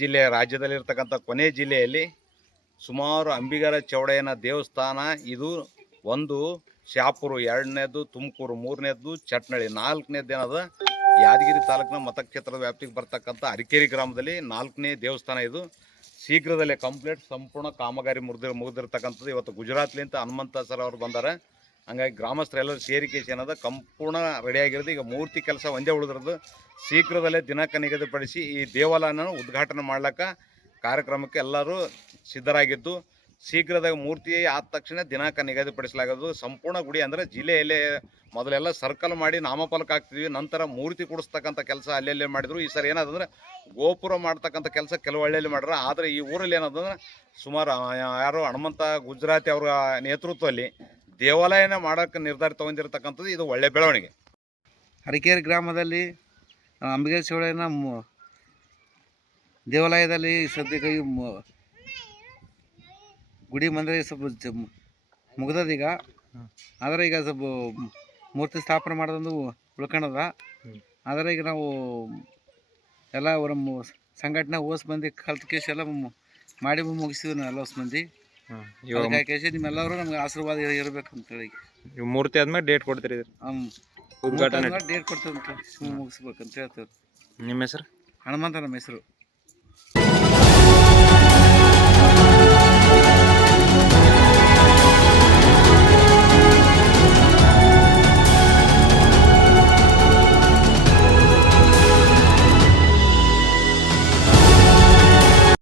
ಜಿಲ್ಲೆಯಲ್ಲಿ ರಾಜ್ಯದಲ್ಲಿರ್ತಕ್ಕಂಥ ಕೊನೆ ಜಿಲ್ಲೆಯಲ್ಲಿ ಸುಮಾರು ಅಂಬಿಗರ ಚೌಡಯ್ಯನ ದೇವಸ್ಥಾನ ಇದು. ಒಂದು ಶಾಪುರ, ಎರಡನೇದು ತುಮಕೂರು, ಮೂರನೇದು ಚಟ್ನಳ್ಳಿ, ನಾಲ್ಕನೇದೇನದ ಯಾದಗಿರಿ ತಾಲೂಕಿನ ಮತಕ್ಷೇತ್ರದ ವ್ಯಾಪ್ತಿಗೆ ಬರ್ತಕ್ಕಂಥ ಅರಕೇರಿ ಗ್ರಾಮದಲ್ಲಿ 4ನೇ ದೇವಸ್ಥಾನ. ಇದು ಶೀಘ್ರದಲ್ಲೇ ಸಂಪೂರ್ಣ ಕಾಮಗಾರಿ ಮುಗಿದಿರ್ತಕ್ಕಂಥದ್ದು. ಇವತ್ತು ಗುಜರಾತ್ಲಿಂದ ಹನುಮಂತ ಸರ್ ಅವರು ಬಂದಾರೆ. ಹಂಗಾಗಿ ಗ್ರಾಮಸ್ಥರೆಲ್ಲರೂ ಸೇರಿಕೆ ಏನದ ಸಂಪೂರ್ಣ ರೆಡಿಯಾಗಿರೋದು. ಈಗ ಮೂರ್ತಿ ಕೆಲಸ ಒಂದೇ ಉಳಿದಿರೋದು. ಶೀಘ್ರದಲ್ಲೇ ದಿನಾಂಕ ನಿಗದಿಪಡಿಸಿ ಈ ದೇವಾಲಯನ ಉದ್ಘಾಟನೆ ಮಾಡ್ಲಿಕ್ಕೆ ಕಾರ್ಯಕ್ರಮಕ್ಕೆ ಎಲ್ಲರೂ ಸಿದ್ಧರಾಗಿದ್ದು, ಶೀಘ್ರದಾಗ ಮೂರ್ತಿ ಆದ ತಕ್ಷಣ ದಿನಾಂಕ ನಿಗದಿಪಡಿಸಲಾಗೋದು. ಸಂಪೂರ್ಣ ಗುಡಿ ಅಂದರೆ ಜಿಲ್ಲೆಯಲ್ಲೇ ಮೊದಲೆಲ್ಲ ಸರ್ಕಲ್ ಮಾಡಿ ನಾಮಫಲಕ ಹಾಕ್ತಿದ್ವಿ, ನಂತರ ಮೂರ್ತಿ ಕೂಡಿಸ್ತಕ್ಕಂಥ ಕೆಲಸ ಅಲ್ಲೆಲ್ಲೇ ಮಾಡಿದ್ರು. ಈ ಸರಿ ಏನಾದಂದ್ರೆ ಗೋಪುರ ಮಾಡ್ತಕ್ಕಂಥ ಕೆಲಸ ಕೆಲವು ಹಳ್ಳಿಯಲ್ಲಿ ಮಾಡ್ರೆ. ಆದರೆ ಈ ಊರಲ್ಲಿ ಏನದಂದ್ರೆ ಸುಮಾರು ಯಾರು ಹನುಮಂತ ಗುಜರಾತಿ ಅವರ ನೇತೃತ್ವದಲ್ಲಿ ದೇವಾಲಯನ ಮಾಡೋಕ್ಕೆ ನಿರ್ಧಾರ ತೊಗೊಂಡಿರ್ತಕ್ಕಂಥದ್ದು. ಇದು ಒಳ್ಳೆ ಬೆಳವಣಿಗೆ. ಅರಕೇರಿ ಗ್ರಾಮದಲ್ಲಿ ಅಂಬಿಗರ ಚೌಡಯ್ಯನ ದೇವಾಲಯದಲ್ಲಿ ಸದ್ಯಕ್ಕೆ ಗುಡಿ ಮಂದಿರ ಸ್ವಲ್ಪ ಮುಗ್ದದೀಗ. ಆದರೆ ಈಗ ಸ್ವಲ್ಪ ಮೂರ್ತಿ ಸ್ಥಾಪನೆ ಮಾಡೋದೊಂದು ಉಳ್ಕೊಂಡದ. ಆದರೆ ಈಗ ನಾವು ಎಲ್ಲ ನಮ್ಮ ಸಂಘಟನೆ ಓಸ್ ಮಂದಿ ಕಲ್ತು ಕೇಸ್ ಎಲ್ಲ ಮಾಡಿ ಮುಗಿಸಿದ್ವಿ ನಾವು ಎಲ್ಲ ಮಂದಿ. ಕೇಸಿ ನಿಮ್ಮೆಲ್ಲರೂ ನಮ್ಗೆ ಆಶೀರ್ವಾದ ಇರಬೇಕಂತೇಳಿ ಮೂರ್ತಿ ಆದ್ಮೇಲೆ ಡೇಟ್ ಕೊಡ್ತೀರಿ? ಉದ್ಘಾಟನೆ ಡೇಟ್ ಕೊಡ್ತೀವಿ ಅಂತ ಮುಗಿಸ್ಬೇಕಂತ ಹೇಳ್ತೇವೆ. ನಿಮ್ಮ ಹೆಸರು? ಹನುಮಂತ ನಮ್ಮ ಹೆಸರು.